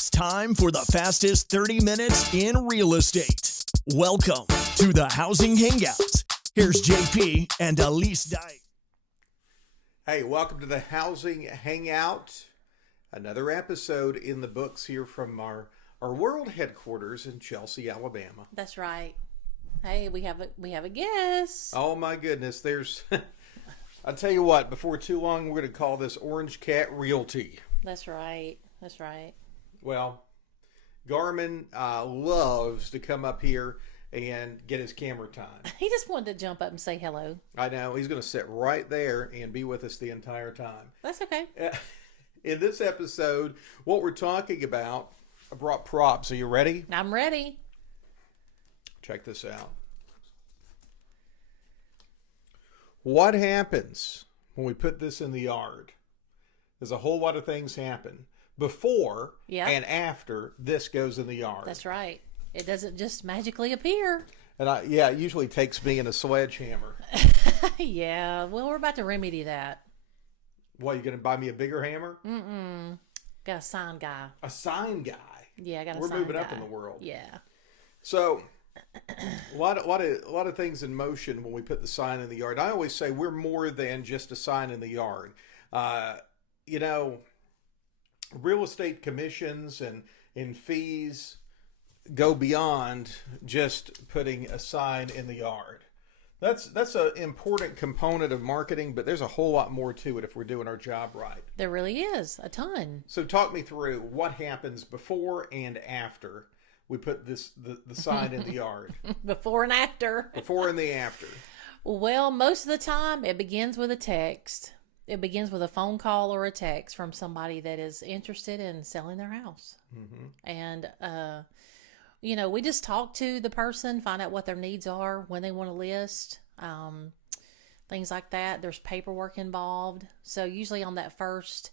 It's time for the fastest 30 minutes in real estate. Welcome to the Housing Hangout. Here's JP and Aliece Dyke. Hey, welcome to the Housing Hangout. Another episode in the books here from our world headquarters in Chelsea, Alabama. That's right. Hey, we have a guest. Oh my goodness, there's I'll tell you what, before too long we're going to call this Orange Cat Realty. That's right. That's right. Well, Garmin loves to come up here and get his camera time. He just wanted to jump up and say hello. I know. He's going to sit right there and be with us the entire time. That's okay. In this episode, what we're talking about, I brought props. Are you ready? I'm ready. Check this out. What happens when we put this in the yard? There's a whole lot of things happen before and after this goes in the yard. That's right. It doesn't just magically appear. And it usually takes me in a sledgehammer. Yeah, well, we're about to remedy that. What, you going to buy me a bigger hammer? Mm-mm. Got a sign guy. A sign guy? Yeah, I got a We're sign moving guy. up in the world. Yeah. So, a lot of things in motion when we put the sign in the yard. I always say we're more than just a sign in the yard. Real estate commissions and fees go beyond just putting a sign in the yard. That's an important component of marketing, but there's a whole lot more to it if we're doing our job right. There really is a ton. So talk me through what happens before and after we put the sign in the yard. Before and after. Before and the after. Well, most of the time it begins with a text. It begins with a phone call or a text from somebody that is interested in selling their house. Mm-hmm. And, we just talk to the person, find out what their needs are, when they want to list, things like that. There's paperwork involved. So usually on that first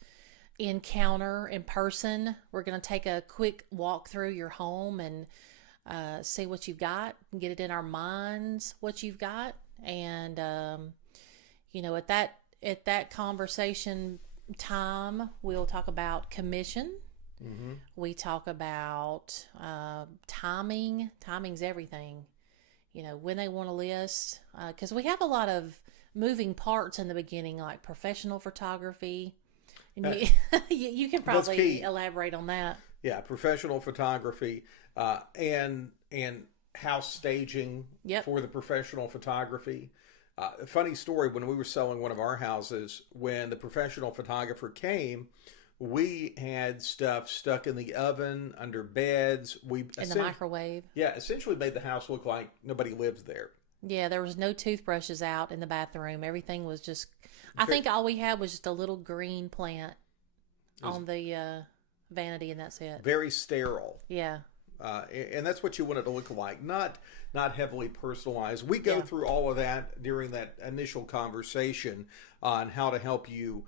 encounter in person, we're going to take a quick walk through your home and see what you've got and get it in our minds what you've got. And, at that conversation time, we'll talk about commission. Mm-hmm. We talk about timing. Timing's everything. When they want to list. Because we have a lot of moving parts in the beginning, like professional photography. And you can probably elaborate on that. Yeah, professional photography and house staging for the professional photography. A funny story, when we were selling one of our houses, when the professional photographer came, we had stuff stuck in the oven, under beds. In the microwave. Yeah, essentially made the house look like nobody lives there. Yeah, there was no toothbrushes out in the bathroom. Everything was just, I think all we had was just a little green plant on the vanity, and that's it. Very sterile. Yeah. And that's what you want it to look like, not heavily personalized. We go through all of that during that initial conversation on how to help you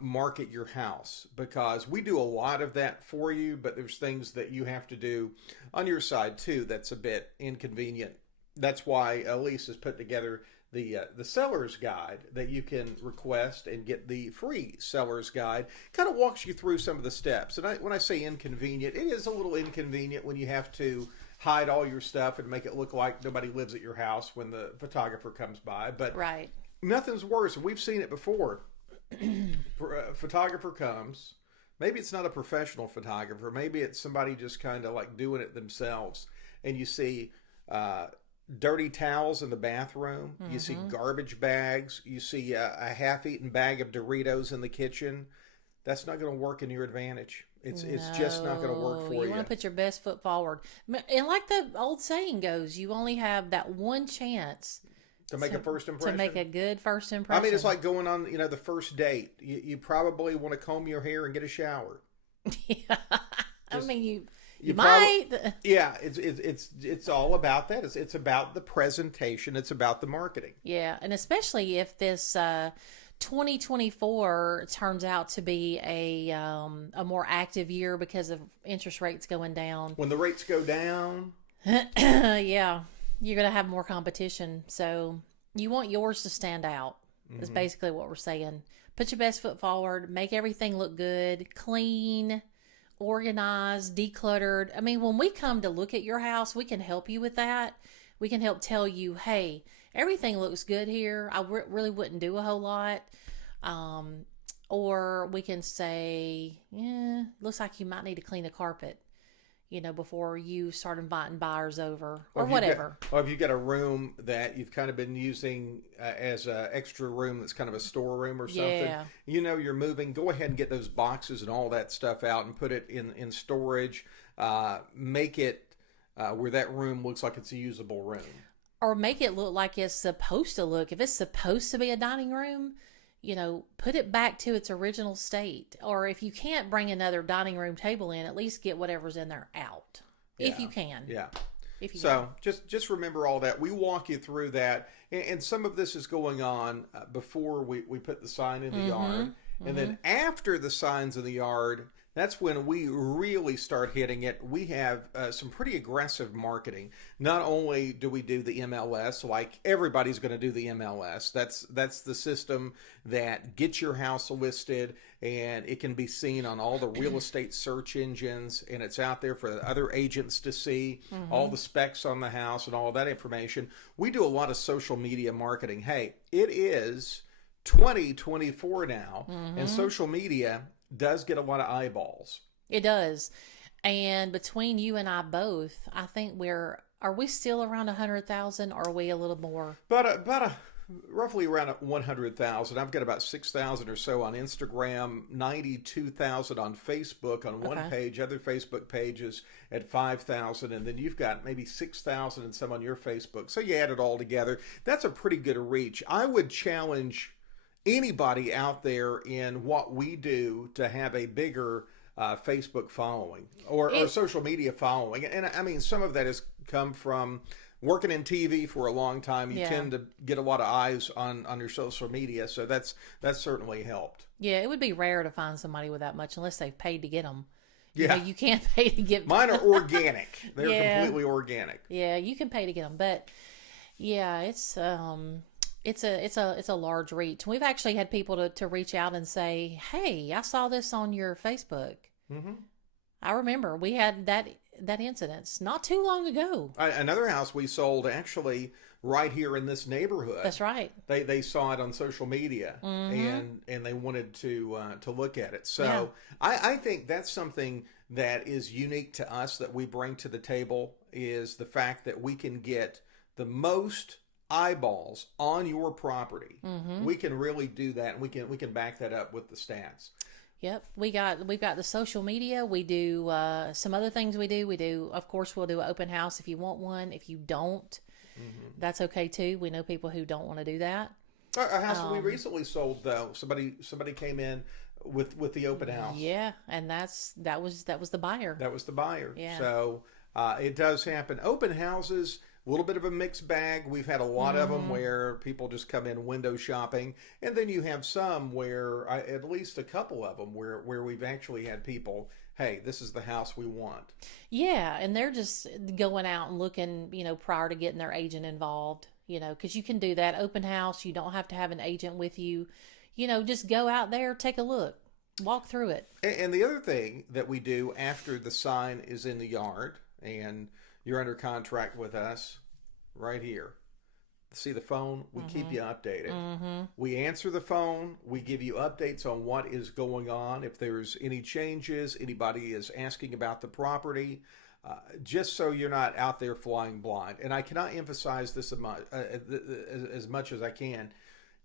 market your house, because we do a lot of that for you, but there's things that you have to do on your side too that's a bit inconvenient. That's why Aliece has put together the seller's guide that you can request and get the free seller's guide. Kind of walks you through some of the steps. And when I say inconvenient, it is a little inconvenient when you have to hide all your stuff and make it look like nobody lives at your house when the photographer comes by. But right. Nothing's worse. We've seen it before. A photographer comes. Maybe it's not a professional photographer. Maybe it's somebody just kind of like doing it themselves. And you see dirty towels in the bathroom. Mm-hmm. You see garbage bags. You see a half-eaten bag of Doritos in the kitchen. That's not going to work in your advantage. It's just not going to work for you. You want to put your best foot forward. And like the old saying goes, you only have that one chance to make a first impression. To make a good first impression. I mean, it's like going on, the first date. You probably want to comb your hair and get a shower. Yeah. I mean, you might. Yeah, it's all about that. It's about the presentation. It's about the marketing. Yeah, and especially if this 2024 turns out to be a more active year because of interest rates going down. When the rates go down, yeah, you're going to have more competition. So you want yours to stand out. Is basically what we're saying. Put your best foot forward. Make everything look good, clean, organized, decluttered. I mean, when we come to look at your house, we can help you with that. We can help tell you, hey, everything looks good here. I really wouldn't do a whole lot. Or we can say, yeah, looks like you might need to clean the carpet, before you start inviting buyers over or whatever. Or if you've got a room that you've kind of been using as an extra room that's kind of a storeroom or something, Yeah. You're moving, go ahead and get those boxes and all that stuff out and put it in storage. Make it where that room looks like it's a usable room. Or make it look like it's supposed to look. If it's supposed to be a dining room, put it back to its original state. Or if you can't bring another dining room table in, at least get whatever's in there out. Yeah. If you can. Yeah. If you So just remember all that. We walk you through that. And some of this is going on before we put the sign in the yard. And then after the sign's in the yard, that's when we really start hitting it. We have some pretty aggressive marketing. Not only do we do the MLS, like everybody's going to do the MLS. That's the system that gets your house listed, and it can be seen on all the real estate search engines, and it's out there for other agents to see, all the specs on the house and all of that information. We do a lot of social media marketing. Hey, it is 2024 now, and social media does get a lot of eyeballs. It does. And between you and I both, I think are we still around 100,000 or are we a little more? About roughly around 100,000. I've got about 6,000 or so on Instagram, 92,000 on Facebook on one page, other Facebook pages at 5,000, and then you've got maybe 6,000 and some on your Facebook. So you add it all together. That's a pretty good reach. I would challenge anybody out there in what we do to have a bigger Facebook following or social media following. And I mean, some of that has come from working in TV for a long time. You tend to get a lot of eyes on your social media. So that's certainly helped. Yeah, it would be rare to find somebody with that much unless they've paid to get them. Yeah. You can't pay to get Mine are organic. They're completely organic. Yeah, you can pay to get them. But yeah, it's a large reach. We've actually had people to reach out and say, "Hey, I saw this on your Facebook." I remember we had that incident not too long ago. Another house we sold actually right here in this neighborhood. That's right. They saw it on social media and they wanted to look at it. So I think that's something that is unique to us that we bring to the table is the fact that we can get the most eyeballs on your property. We can really do that, and we can back that up with the stats. Yep, we've got the social media. We do some other things. We do. Of course, we'll do an open house if you want one. If you don't, that's okay too. We know people who don't want to do that. A house that we recently sold, though, somebody came in with the open house. Yeah, and that was the buyer. That was the buyer. Yeah. So it does happen. Open houses. A little bit of a mixed bag. We've had a lot of them where people just come in window shopping. And then you have some where, at least a couple of them, where we've actually had people, hey, this is the house we want. Yeah, and they're just going out and looking, prior to getting their agent involved, because you can do that. Open house, you don't have to have an agent with you. Just go out there, take a look, walk through it. And the other thing that we do after the sign is in the yard, and you're under contract with us right here. See the phone? We keep you updated. We answer the phone. We give you updates on what is going on. If there's any changes, anybody is asking about the property, just so you're not out there flying blind. And I cannot emphasize this as much as I can.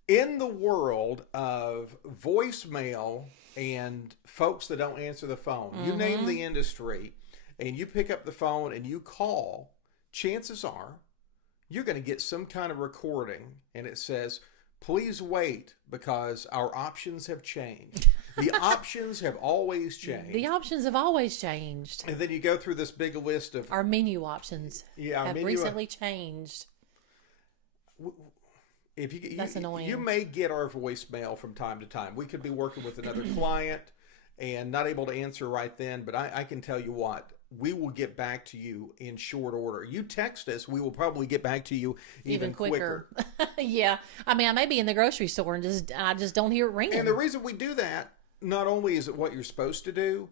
In the world of voicemail and folks that don't answer the phone, you name the industry, and you pick up the phone and you call, chances are you're going to get some kind of recording and it says, please wait because our options have changed. The options have always changed. The options have always changed. And then you go through this big list of... Our menu options have recently changed. That's annoying. You may get our voicemail from time to time. We could be working with another client and not able to answer right then, but I can tell you what, we will get back to you in short order. You text us, we will probably get back to you even quicker. Yeah. I mean, I may be in the grocery store and I just don't hear it ringing. And the reason we do that, not only is it what you're supposed to do,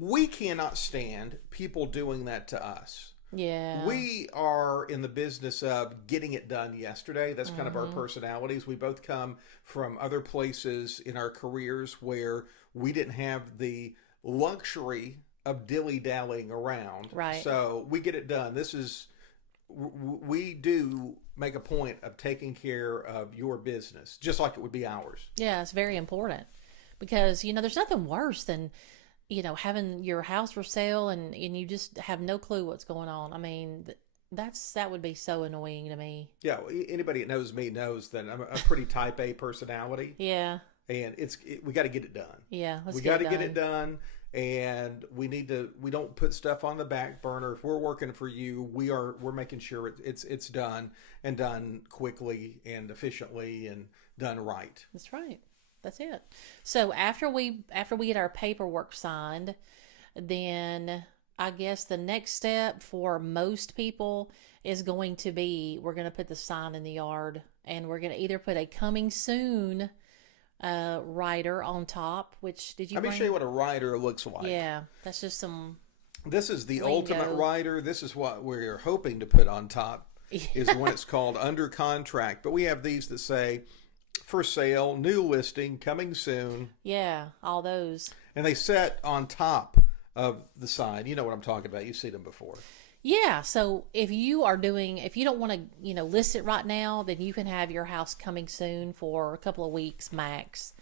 we cannot stand people doing that to us. Yeah. We are in the business of getting it done yesterday. That's kind of our personalities. We both come from other places in our careers where we didn't have the luxury of dilly-dallying around. Right. So we get it done. We do make a point of taking care of your business, just like it would be ours. Yeah, it's very important because, there's nothing worse than, having your house for sale and you just have no clue what's going on. I mean, that would be so annoying to me. Yeah, anybody that knows me knows that I'm a pretty type A personality. Yeah. And we got to get it done. Yeah, we got to get it done. And we don't put stuff on the back burner. If we're working for you, we're making sure it's done and done quickly and efficiently and done right. That's right. That's it. So after we get our paperwork signed, then I guess the next step for most people is going to be, we're going to put the sign in the yard, and we're going to either put a coming soon rider on top, which Let me show you what a rider looks like. Yeah, that's just some. This is the lingo. ultimate rider. This is what we're hoping to put on top. Is when it's called under contract. But we have these that say for sale, new listing, coming soon. Yeah, all those. And they set on top of the sign. You know what I'm talking about. You've seen them before. Yeah, so if you don't want to, list it right now, then you can have your house coming soon for a couple of weeks max.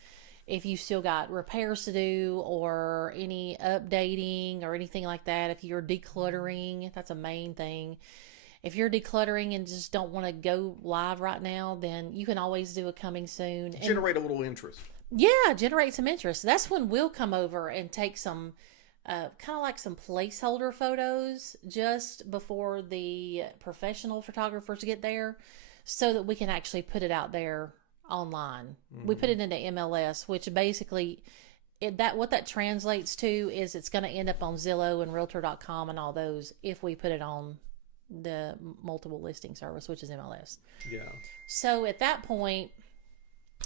If you still got repairs to do or any updating or anything like that, if you're decluttering, that's a main thing. If you're decluttering and just don't want to go live right now, then you can always do a coming soon. Generate a little interest. Yeah, generate some interest. That's when we'll come over and take some kind of like some placeholder photos just before the professional photographers get there so that we can actually put it out there online. Mm-hmm. We put it into MLS, which basically what that translates to is it's going to end up on Zillow and Realtor.com and all those if we put it on the multiple listing service, which is MLS. Yeah. So at that point,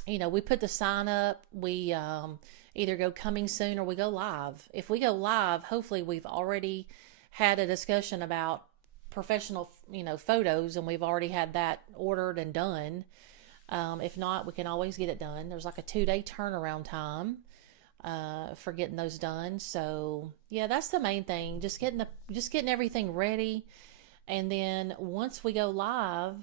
we put the sign up, we either go coming soon or we go live. If we go live, hopefully we've already had a discussion about professional, photos, and we've already had that ordered and done. If not, we can always get it done. There's like a 2-day turnaround time for getting those done. So yeah, that's the main thing. Just getting everything ready. And then once we go live,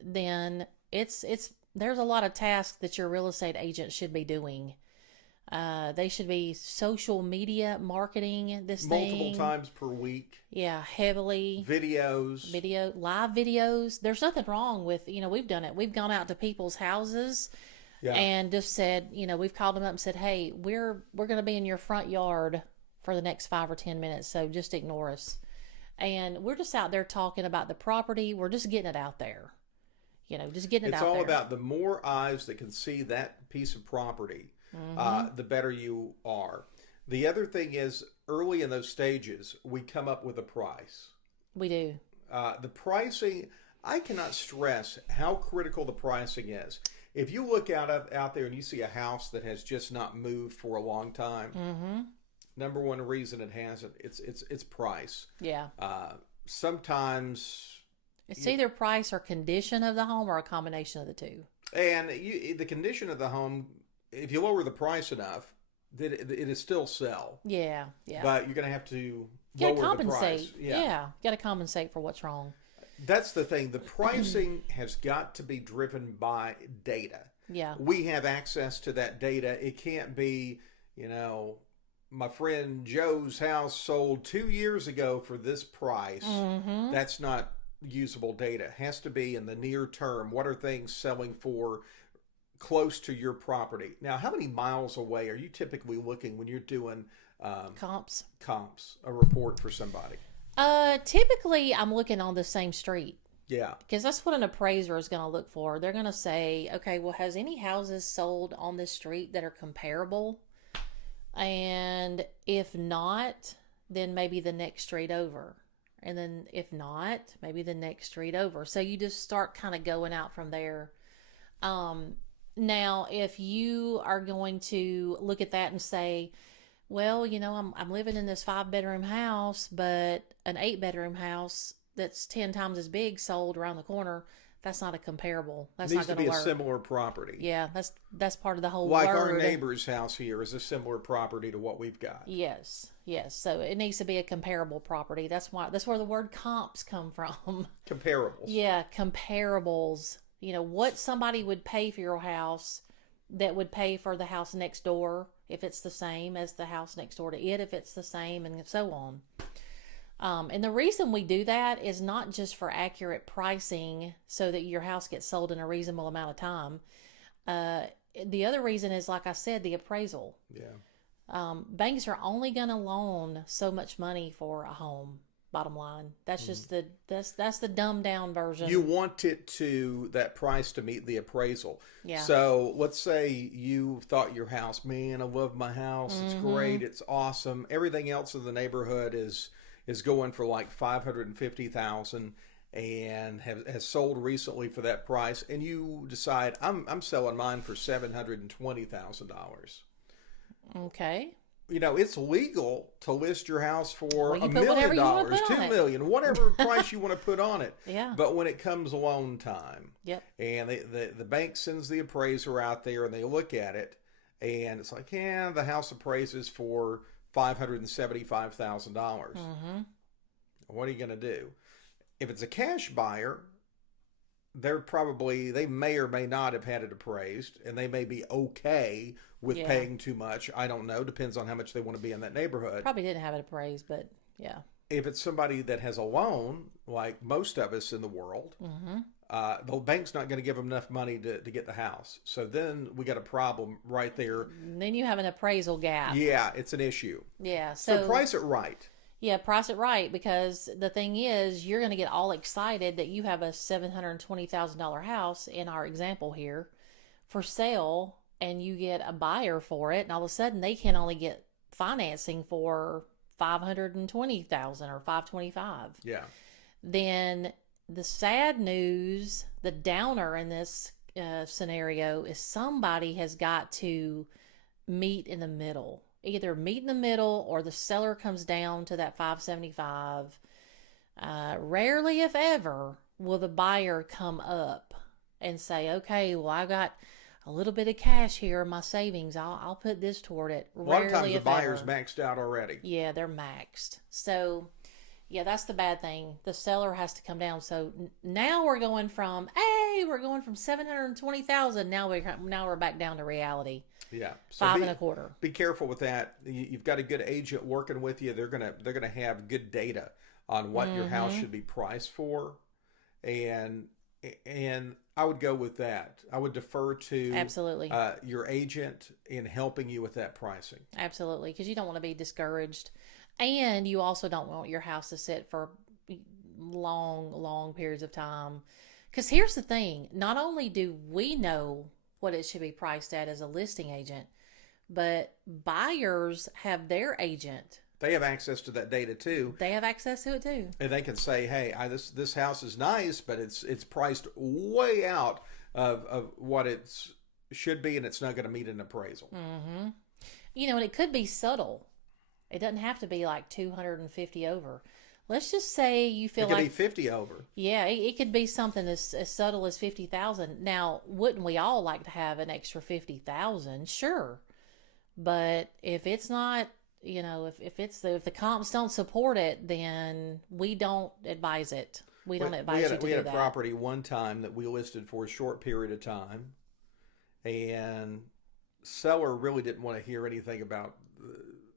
then there's a lot of tasks that your real estate agent should be doing. They should be social media marketing this multiple times per week. Yeah, heavily. Live videos. There's nothing wrong with, we've done it. We've gone out to people's houses and just said, we've called them up and said, hey, we're going to be in your front yard for the next 5 or 10 minutes. So just ignore us. And we're just out there talking about the property. We're just getting it out there. Just getting it out there. It's all about the more eyes that can see that piece of property, the better you are. The other thing is, early in those stages, we come up with a price. We do. The pricing, I cannot stress how critical the pricing is. If you look out there and you see a house that has just not moved for a long time, number one reason it hasn't, it's price. Yeah. Sometimes it's either price or condition of the home or a combination of the two. And the condition of the home, if you lower the price enough, that it is still sell. Yeah. But you're going to have to lower compensate. The price. Yeah. Got to compensate for what's wrong. That's the thing. The pricing has got to be driven by data. Yeah. We have access to that data. It can't be, my friend Joe's house sold 2 years ago for this price. Mm-hmm. That's not usable data. It has to be in the near term. What are things selling for close to your property? Now, how many miles away are you typically looking when you're doing comps, a report for somebody? Typically I'm looking on the same street. Yeah. Because that's what an appraiser is going to look for. They're going to say, okay, well, has any houses sold on this street that are comparable? And if not, then maybe the next street over. And then if not, maybe the next street over. So you just start kind of going out from there. Now, if you are going to look at that and say, Well, I'm living in this 5-bedroom house, but an 8-bedroom house that's 10 times as big sold around the corner. That's not a comparable. That's Needs not to going be to a work. similar property. Yeah, that's part of the whole Like word. our neighbor's house here is a similar property to what we've got. Yes, yes. So it needs to be a comparable property. That's where the word comps come from. Comparables. Yeah, comparables. What somebody would pay for your house that would pay for the house next door if it's the same as the house next door to it, if it's the same, and so on. And the reason we do that is not just for accurate pricing so that your house gets sold in a reasonable amount of time. The other reason is, like I said, the appraisal. Yeah. Banks are only going to loan so much money for a home. Bottom line, that's just that's the dumbed down version. You want that price to meet the appraisal. Yeah. So let's say you thought your house, man, I love my house. It's great. It's awesome. Everything else in the neighborhood is going for like $550,000 and has sold recently for that price, and you decide I'm selling mine for $720,000. Okay. It's legal to list your house for Well, you $1 put whatever million, you wanna put on $2 it. million, whatever price you want to put on it. Yeah. But when it comes loan time, Yep. and the bank sends the appraiser out there and they look at it, and it's like, yeah, the house appraises for $575,000. Mm-hmm. What are you going to do? If it's a cash buyer, they may or may not have had it appraised, and they may be okay with Yeah. paying too much. I don't know. Depends on how much they want to be in that neighborhood. Probably didn't have it appraised, but yeah. If it's somebody that has a loan, like most of us in the world, the bank's not going to give them enough money to get the house. So then we got a problem right there. And then you have an appraisal gap. Yeah, it's an issue. Yeah. So price it right. Yeah, price it right, because the thing is, you're going to get all excited that you have a $720,000 house, in our example here, for sale, and you get a buyer for it, and all of a sudden they can only get financing for $520,000 or $525,000. Yeah. Then the sad news, the downer in this scenario, is somebody has got to meet in the middle. Either meet in the middle, or the seller comes down to that $575,000. Rarely, if ever, will the buyer come up and say, "Okay, well, I got a little bit of cash here in my savings. I'll put this toward it." A lot of times Rarely, the if buyer's ever. maxed out already. Yeah, they're maxed. So, yeah, that's the bad thing. The seller has to come down. So now we're going from 720,000. Now we're back down to reality. Yeah. So 5.25. Be careful with that. You've got a good agent working with you. They're gonna have good data on what your house should be priced for, and I would go with that. I would defer to Absolutely. Your agent in helping you with that pricing. Absolutely, because you don't want to be discouraged, and you also don't want your house to sit for long periods of time. Because here's the thing: not only do we know what it should be priced at as a listing agent, but buyers have their agent. They have access to that data too. They have access to it too. And they can say, "Hey, this house is nice, but it's priced way out of what it should be, and it's not going to meet an appraisal." Mm-hmm. And it could be subtle. It doesn't have to be like 250 over. Let's just say you feel It could like be 50 over. Yeah, it could be something as subtle as 50,000. Now, wouldn't we all like to have an extra 50,000? Sure, but if it's not, if the comps don't support it, then we don't advise it. We don't advise you to do that. We had a property one time that we listed for a short period of time, and seller really didn't want to hear anything about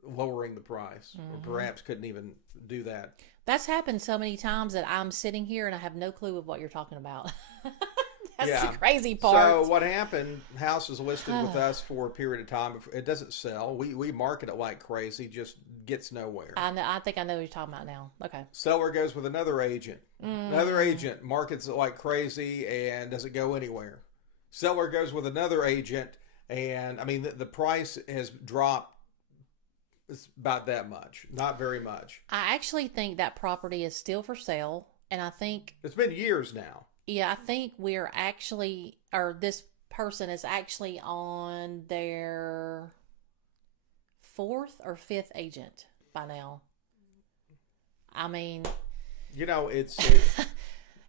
lowering the price, or perhaps couldn't even do that. That's happened so many times that I'm sitting here and I have no clue of what you're talking about. That's the crazy part. So what happened, house is listed with us for a period of time. It doesn't sell. We market it like crazy, just gets nowhere. I think I know what you're talking about now. Okay. Seller goes with another agent. Another agent markets it like crazy and doesn't go anywhere. Seller goes with another agent, and I mean the price has dropped. It's about that much, not very much. I actually think that property is still for sale, and I think It's been years now. I think this person is actually on their fourth or fifth agent by now. I mean, it's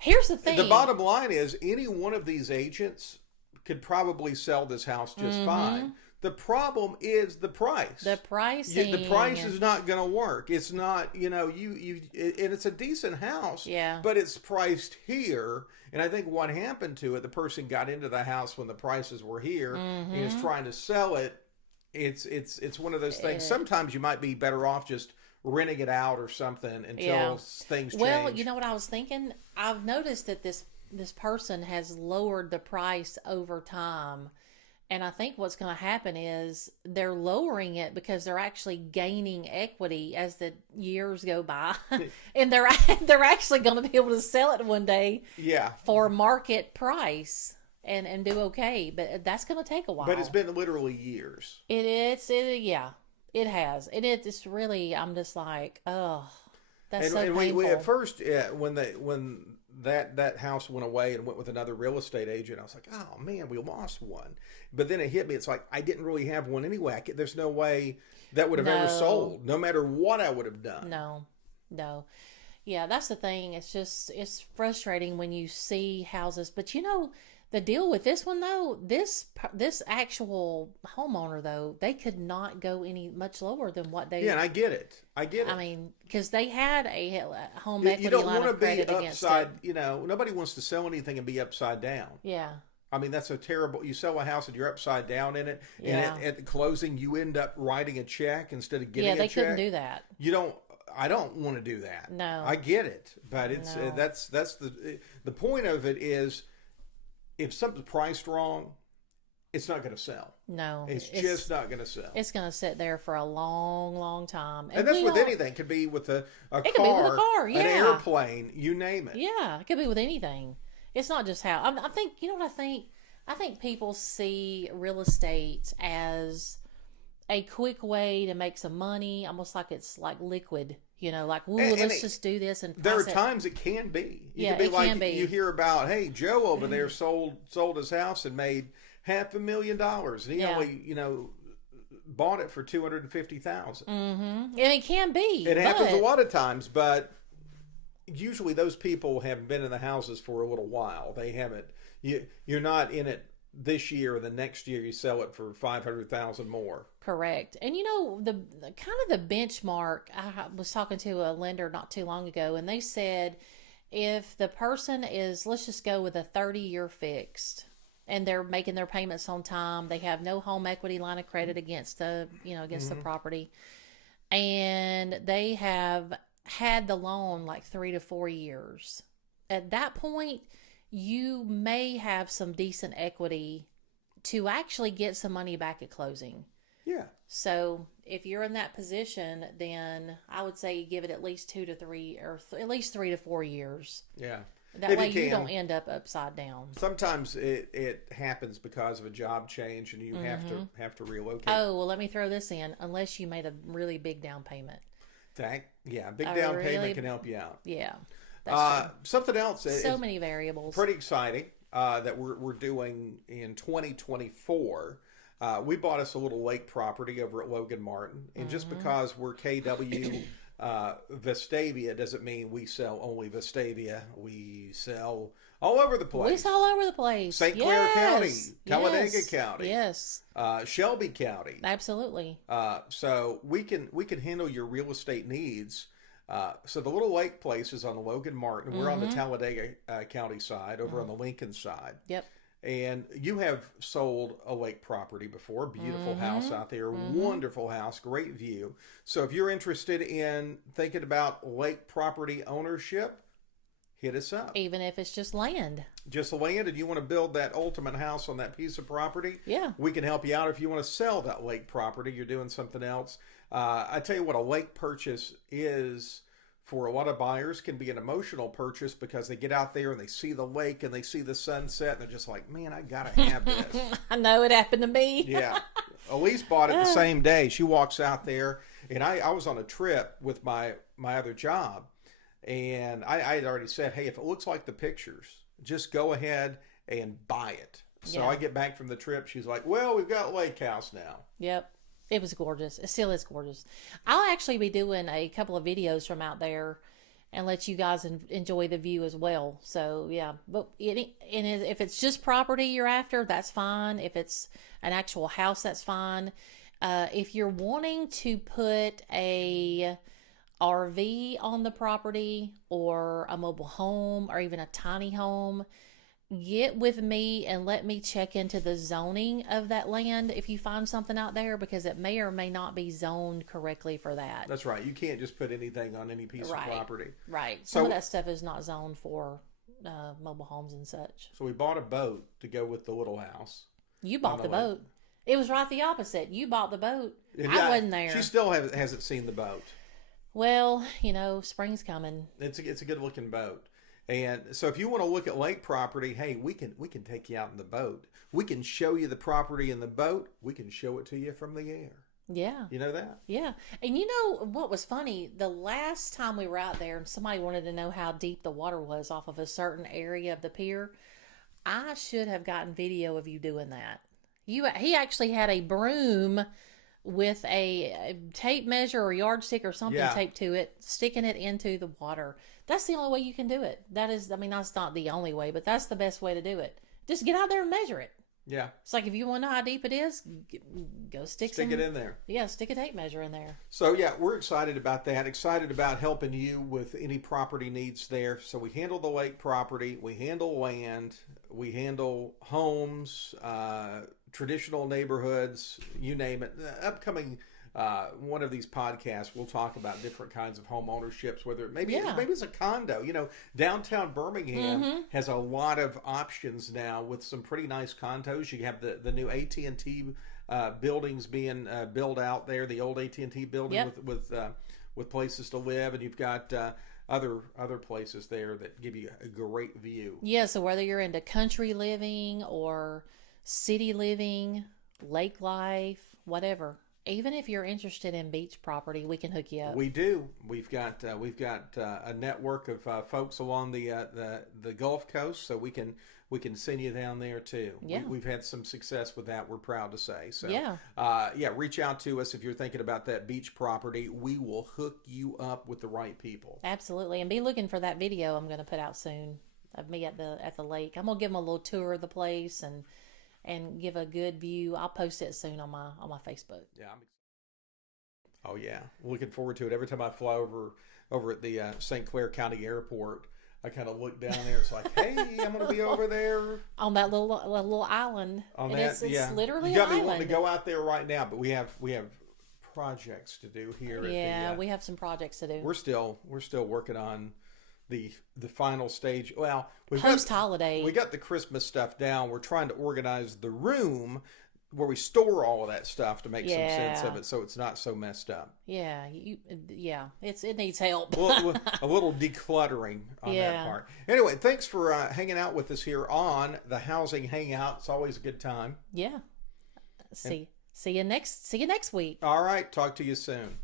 here's the thing. The bottom line is any one of these agents could probably sell this house just fine. The problem is the price. The pricing. The price is not going to work. It's not, and it's a decent house. Yeah. But it's priced here. And I think what happened to it, the person got into the house when the prices were here and is trying to sell it. It's one of those things. Sometimes you might be better off just renting it out or something until things change. Well, you know what I was thinking? I've noticed that this person has lowered the price over time. And I think what's going to happen is they're lowering it because they're actually gaining equity as the years go by, and they're actually going to be able to sell it one day, for market price and do okay. But that's going to take a while. But it's been literally years. It has, and it's really. I'm just like, oh, that's so painful. We at first when that house went away and went with another real estate agent, I was like, oh man, we lost one. But then it hit me. It's like, I didn't really have one anyway. There's no way that would have ever sold, no matter what I would have done. No. Yeah, that's the thing. It's frustrating when you see houses. But the deal with this one though, this actual homeowner though, they could not go any much lower than what they. Yeah, and I get it. I mean, because they had a home equity line of credit against it. You don't want to be upside. Nobody wants to sell anything and be upside down. Yeah. I mean, that's a terrible. You sell a house and you're upside down in it, and at the closing you end up writing a check instead of getting a check. Yeah, they couldn't do that. I don't want to do that. No. I get it, but it's that's the point of it is, if something's priced wrong, it's not going to sell. No. It's just not going to sell. It's going to sit there for a long, long time. And that's with anything. It could be with a car, could be with a car, an airplane, you name it. Yeah, it could be with anything. It's not just how. I think, what I think? I think people see real estate as a quick way to make some money, almost like it's like liquid. Let's just do this and there are times it can be. It can be. You hear about, hey, Joe over there sold his house and made $500,000, and he only bought it for $250,000. And it can be. It happens a lot of times, but usually those people have been in the houses for a little while. They haven't. You're not in it this year or the next year. You sell it for $500,000 more. Correct. And the kind of the benchmark, I was talking to a lender not too long ago, and they said if the person is, let's just go with a 30-year fixed, and they're making their payments on time, they have no home equity line of credit against the property, and they have had the loan like 3 to 4 years. At that point, you may have some decent equity to actually get some money back at closing. Yeah. So if you're in that position, then I would say you give it at least 2 to 3 or at least 3 to 4 years. Yeah. That way you don't end up upside down. Sometimes it happens because of a job change and you have to relocate. Oh, well, let me throw this in. Unless you made a really big down payment. Big down payment can help you out. Yeah. That's true. Something else. So many variables. Pretty exciting that we're doing in 2024. We bought us a little lake property over at Logan Martin, and just because we're KW Vestavia doesn't mean we sell only Vestavia. We sell all over the place. We sell all over the place. St. Clair County, Talladega County, yes, Shelby County, absolutely. So we can handle your real estate needs. So the little lake place is on the Logan Martin. We're on the Talladega County side, over on the Lincoln side. Yep. And you have sold a lake property before. Beautiful house out there. Wonderful house. Great view. So if you're interested in thinking about lake property ownership, hit us up. Even if it's just land. Just land, and you want to build that ultimate house on that piece of property? Yeah. We can help you out. If you want to sell that lake property, you're doing something else. I tell you what, a lake purchase is, for a lot of buyers, can be an emotional purchase because they get out there and they see the lake and they see the sunset and they're just like, man, I got to have this. I know, it happened to me. Yeah. Aliece bought it the same day. She walks out there, and I was on a trip with my other job, and I had already said, hey, if it looks like the pictures, just go ahead and buy it. So I get back from the trip. She's like, well, we've got lake house now. Yep. It was gorgeous. It still is gorgeous. I'll actually be doing a couple of videos from out there and let you guys enjoy the view as well. So yeah, but if it's just property you're after, that's fine. If it's an actual house, that's fine. If you're wanting to put a RV on the property or a mobile home or even a tiny home, get with me and let me check into the zoning of that land if you find something out there, because it may or may not be zoned correctly for that. That's right. You can't just put anything on any piece of property. Right. Some of that stuff is not zoned for mobile homes and such. So we bought a boat to go with the little house. You bought the boat. It was right the opposite. You bought the boat. I wasn't there. She still hasn't seen the boat. Well, spring's coming. It's a good looking boat. And so if you want to look at lake property, hey, we can take you out in the boat. We can show you the property in the boat. We can show it to you from the air. Yeah. You know that? Yeah. And you know what was funny? The last time we were out there and somebody wanted to know how deep the water was off of a certain area of the pier, I should have gotten video of you doing that. He actually had a broom with a tape measure or yardstick or something taped to it, sticking it into the water. That's the only way you can do it. That's not the only way, but that's the best way to do it. Just get out there and measure it. Yeah. It's like if you want to know how deep it is, go stick it in there. Yeah, stick a tape measure in there. So yeah, we're excited about that. Excited about helping you with any property needs there. So we handle the lake property, we handle land, we handle homes, traditional neighborhoods, you name it. The upcoming one of these podcasts, we'll talk about different kinds of home ownerships, whether maybe it's a condo. Downtown Birmingham has a lot of options now with some pretty nice condos. You have the new AT&T buildings being built out there, the old AT&T building with places to live, and you've got other places there that give you a great view. Yeah, so whether you're into country living or city living, lake life, whatever. Even if you're interested in beach property, we can hook you up. We do. We've got a network of folks along the Gulf Coast, so we can send you down there too. Yeah. We've had some success with that. We're proud to say. So yeah, reach out to us if you're thinking about that beach property. We will hook you up with the right people. Absolutely, and be looking for that video I'm going to put out soon of me at the lake. I'm going to give them a little tour of the place and give a good view. I'll post it soon on my Facebook. Yeah. Oh yeah, looking forward to it. Every time I fly over at the St. Clair County Airport, I kind of look down there. It's like, hey, I'm going to be over there on that little island. It's literally you got an me island. wanting to go out there right now, but we have projects to do here. Yeah, we have some projects to do. We're still working on the final stage. Well, post-holiday. We got the Christmas stuff down. We're trying to organize the room where we store all of that stuff to make some sense of it, so it's not so messed up. Yeah, it needs help. A little decluttering on that part. Anyway, thanks for hanging out with us here on the Housing Hangout. It's always a good time. Yeah. See you next week. All right. Talk to you soon.